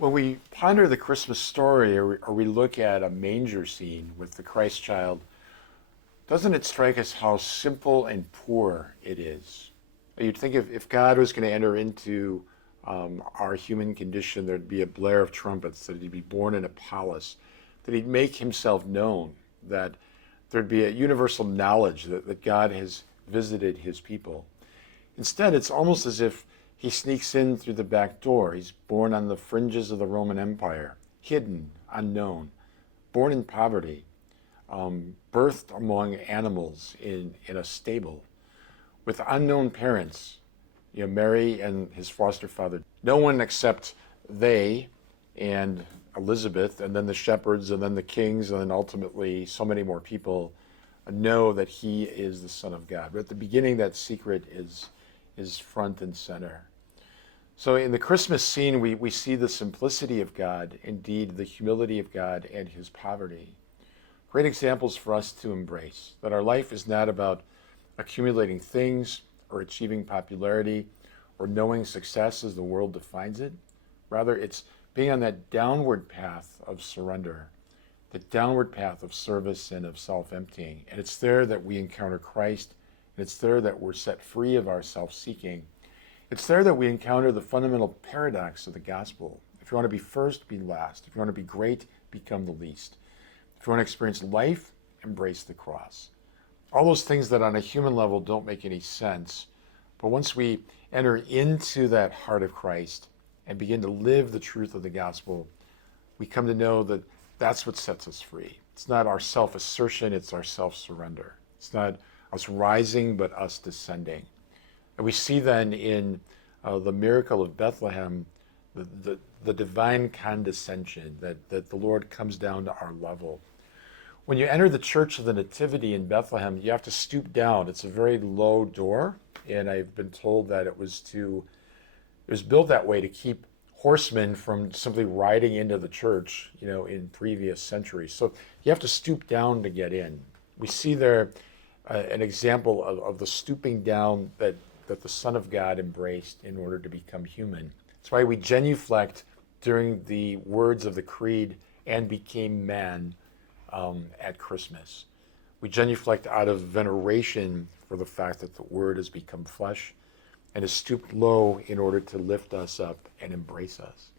When we ponder the Christmas story or we look at a manger scene with the Christ child, doesn't it strike us how simple and poor it is? You'd think if God was going to enter into our human condition, there'd be a blare of trumpets, that he'd be born in a palace, that he'd make himself known, that there'd be a universal knowledge that God has visited his people. Instead, it's almost as if he sneaks in through the back door. He's born on the fringes of the Roman Empire, hidden, unknown, born in poverty, birthed among animals in a stable, with unknown parents, Mary and his foster father. No one except they and Elizabeth, and then the shepherds, and then the kings, and then ultimately so many more people know that he is the Son of God. But at the beginning, that secret is front and center. So in the Christmas scene, we see the simplicity of God, indeed the humility of God and his poverty. Great examples for us to embrace, that our life is not about accumulating things or achieving popularity or knowing success as the world defines it. Rather, it's being on that downward path of surrender, the downward path of service and of self-emptying. And it's there that we encounter Christ, and it's there that we're set free of our self-seeking. It's there that we encounter the fundamental paradox of the gospel. If you want to be first, be last. If you want to be great, become the least. If you want to experience life, embrace the cross. All those things that on a human level don't make any sense, but once we enter into that heart of Christ and begin to live the truth of the gospel, we come to know that that's what sets us free. It's not our self-assertion, it's our self-surrender. It's not us rising, but us descending. And we see then in the miracle of Bethlehem, the divine condescension, that the Lord comes down to our level. When you enter the Church of the Nativity in Bethlehem, you have to stoop down. It's a very low door, and I've been told that it was built that way to keep horsemen from simply riding into the church, in previous centuries. So you have to stoop down to get in. We see there an example of the stooping down that the Son of God embraced in order to become human. That's why we genuflect during the words of the Creed, "and became man," at Christmas. We genuflect out of veneration for the fact that the Word has become flesh and has stooped low in order to lift us up and embrace us.